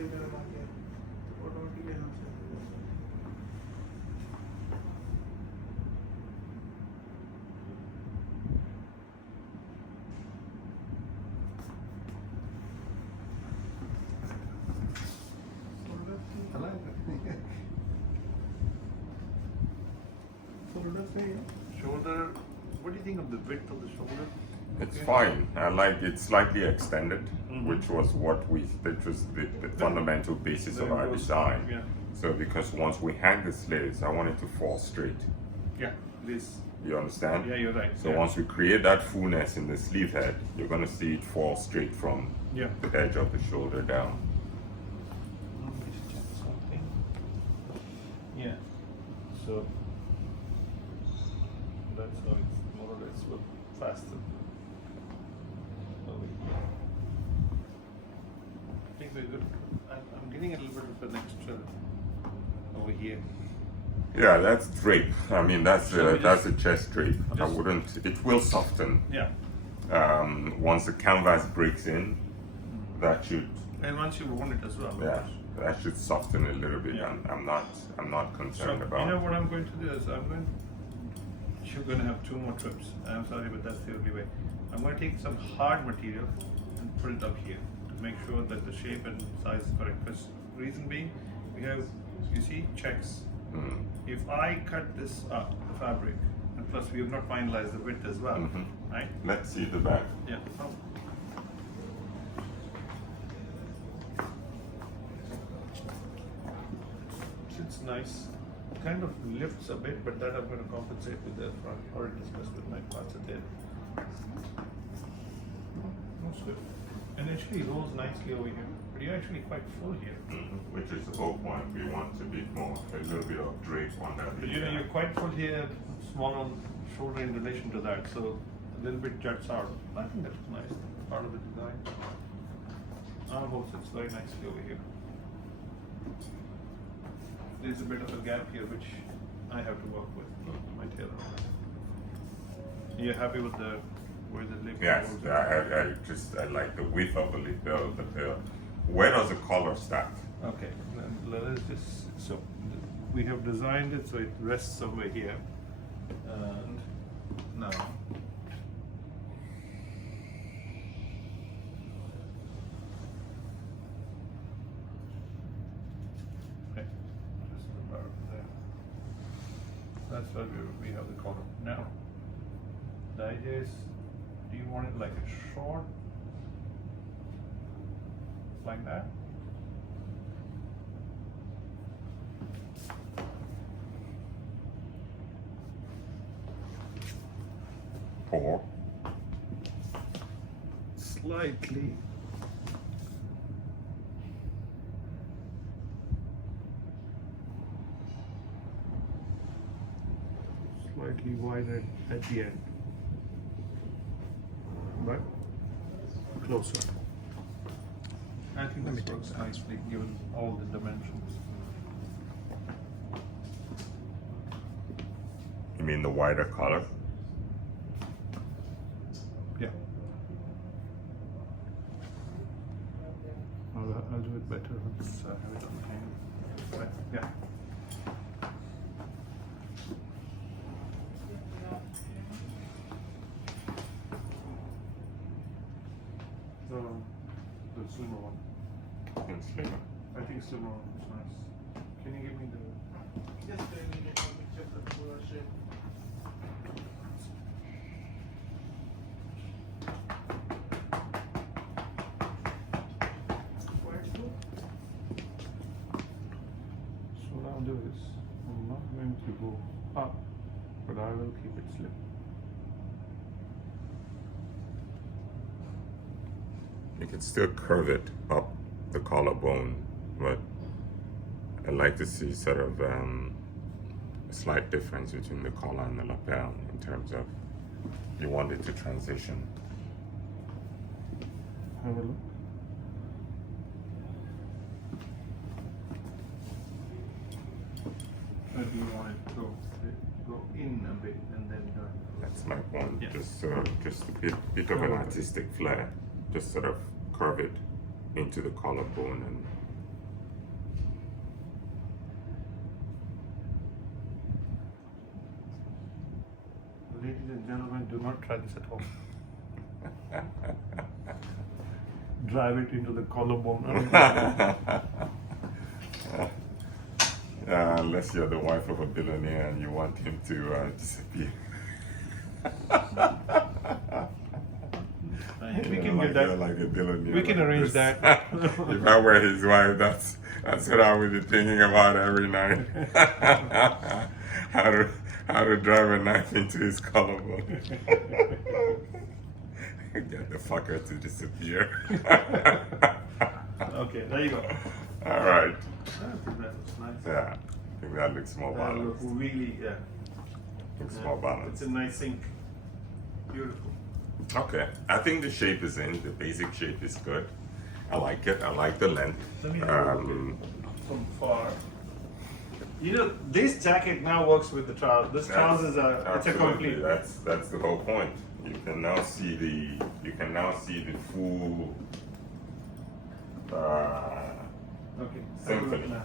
वही मेरा लग गया ऑटोमेटिकली यहाँ से फोल्डर पे है Shoulder, what do you think of the width of the shoulder? It's fine. I like it slightly extended, Mhm. which was which was the fundamental basis of our design. Yeah. So because once we hang the sleeves, I want it to fall straight. Yeah, this. You understand? Yeah, you're right. So yeah. once we create that fullness in the sleeve head, you're going to see it fall straight from Yeah. the edge of the shoulder down. Let me just check something. Yeah. So that's how it's more or less faster. Over here. I think we're good. I'm getting a little bit of an extra over here. Yeah, that's drape. I mean, that's So we that's a chest drape. I just- wouldn't. It will soften Yeah. once the canvas breaks in. That should And once you want it as well. of yeah, course. that should soften a little bit. Yeah. I'm not So concerned you about. know what I'm going to do is you're going to have 2 more trips. I'm sorry, but that's the only way. I'm going to take some hard material and put it up here to make sure that the shape and size is correct. Because reason being, we have, you see, checks. Mm. If I cut this up, the fabric, and plus we have not finalized the width as well, Mhm. right? Let's see the back. Yeah. Oh. It's nice. Kind of lifts a bit, but that I'm going to compensate with the front. Already discussed with my parts at there. That's good. And it actually rolls nicely over here. But you're actually quite full here. Which is the whole point. We want a bit more, a little bit of drape on that. But you're quite full here, small on shoulder in relation to that, so a little bit juts out. I think that's nice. Part of the design. Armhole sits very nicely over here. There's a bit of a gap here which I have to work with my tailor. You're happy with the where the lip Yes, goes? I like the width of the lip belt. Where does the collar start? Okay, then let us just, so we have designed it so it rests somewhere here. And now, okay, just about there. That's why we have the collar. Now, the idea is, do you want it like a short, like that? Or Slightly. Slightly wider at the end. But closer. I think this works nicely given all the dimensions. you mean the wider collar? Yeah. I'll do it better once I have it on hand. Right, yeah. The slimmer one. And slimmer. I think slimmer one is nice. Can you give me the... just a minute let me check the full shape White blue? So what I'll do is, I'm not going to go up, but I will keep it slim. You can still curve it up the collarbone, but I like to see sort of a slight difference between the collar and the lapel in terms of you want it to transition. Have a look. Or do you want it to go in a bit and then down? That's my point. Yeah. Just a bit of an artistic flair. Just sort of curve it into the collarbone and not try this at home. Drive it into the collarbone. Unless you're the wife of a billionaire and you want him to disappear. We You can know, get that. you're like a billionaire We can like arrange this. that. If I were his wife, that's what I would be thinking about every night. how to drive a knife into his collarbone. Get the fucker to disappear. Okay, there you go. All right. I think that looks nice. Yeah, I think that looks more That looks balanced. really, yeah. Looks more It's balanced. a nice sink. Beautiful. Okay, I think the shape is in. The basic shape is good. I like it. I like the length. Let me have a look from far. You know, this jacket now works with the trousers. This trousers are it's a Absolutely, complete. that's the whole point. You can now see the full Okay. Symphony. Now.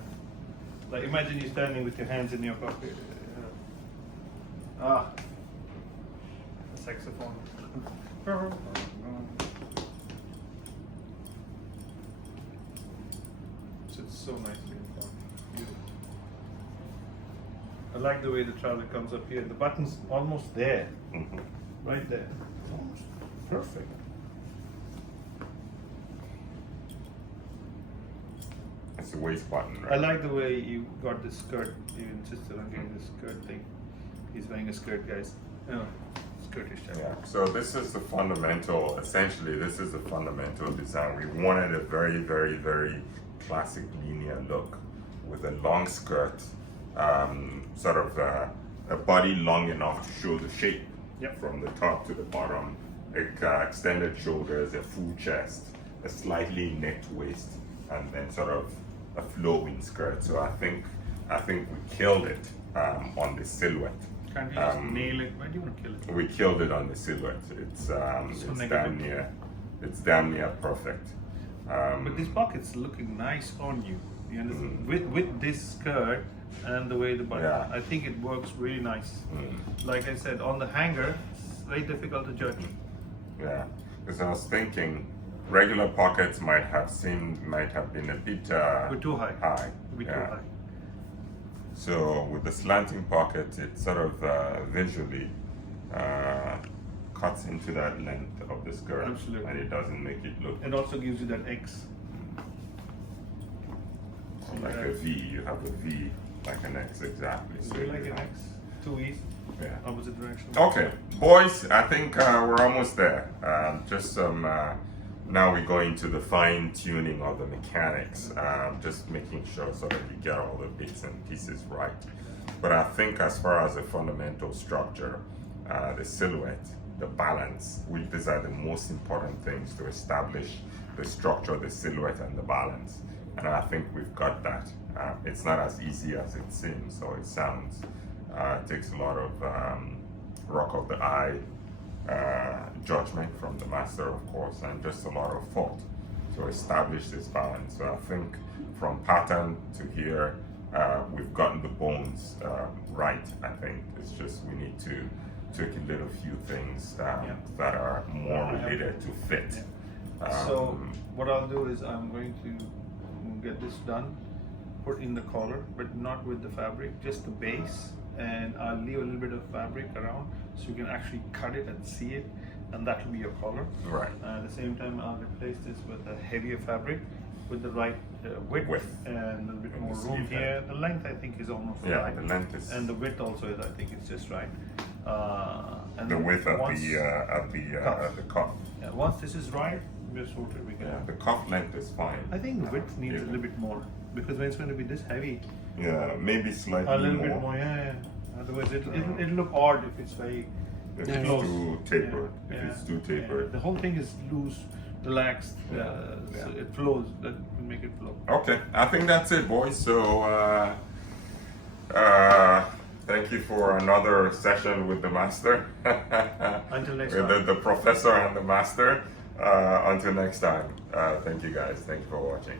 Like imagine you standing with your hands in your pocket. A saxophone. So it's so nicely informed. Beautiful. I like the way the trouser comes up here. The button's almost there. Mhm. Right there. Almost perfect. It's a waist button, right? I like the way you got this skirt. You insisted on getting this skirt thing. He's wearing a skirt, guys. Oh, skirtish type. Yeah. So this is the fundamental. Essentially, this is the fundamental design. We wanted a very, very, very classic linear look with a long skirt, sort of a body long enough to show the shape. Yep. From the top to the bottom, extended shoulders, a full chest, a slightly necked waist, and then sort of a flowing skirt. So I think we killed it on the silhouette. Can't you just nail it? Why do you want to kill it? We killed it on the silhouette. It's negative. damn near perfect. But these pockets looking nice on you. You understand? With this skirt and the way the button, Yeah. I think it works really nice. Like I said, on the hanger, it's very difficult to judge. Yeah, because I was thinking regular pockets might have been a bit We're too high. We're too high. So with the slanting pocket, it sort of visually cuts into that length of the skirt, Absolutely. and it doesn't make it look It also gives you that X. like a V. You have a V like an X exactly. So you like you an have- X? Two E's, Yeah. opposite direction. Okay, boys, I think we're almost there. Just some, now we go into the fine tuning of the mechanics, just making sure so that we get all the bits and pieces right. But I think as far as the fundamental structure, the silhouette, the balance, these are the most important things to establish the structure, the silhouette, and the balance. And I think we've got that. It's not as easy as it seems or it sounds. It takes a lot of rock of the eye judgment from the master, of course, and just a lot of thought to establish this balance. So I think from pattern to here, we've gotten the bones right. I think it's just we need to tweak a little few things that are more related to fit. So what I'll do is I'm going to get this done, put in the collar, but not with the fabric, just the base, and I'll leave a little bit of fabric around so you can actually cut it and see it, and that will be your collar. Right. At the same time, I'll replace this with a heavier fabric with the right width and a little bit And more the room sleeve here. The length I think is almost Yeah, right, the length is and the width also is, I think it's just right. And the width at once- the cuff. yeah, once this is right, we're sorted. We can. Yeah, the cuff length is fine. I think the width needs a Yeah. little bit more because when it's going to be this heavy, Yeah, maybe slightly a little more. bit more. Yeah. Otherwise, it'll look odd if it's very If close. it's too tapered. Yeah, If it's yeah, too tapered. yeah. The whole thing is loose, relaxed, Yeah, so yeah. it flows. That will make it flow. Okay, I think that's it, boys. So, thank you for another session with the master. Until next With time. the professor and the master. Until next time. Thank you, guys. Thank you for watching.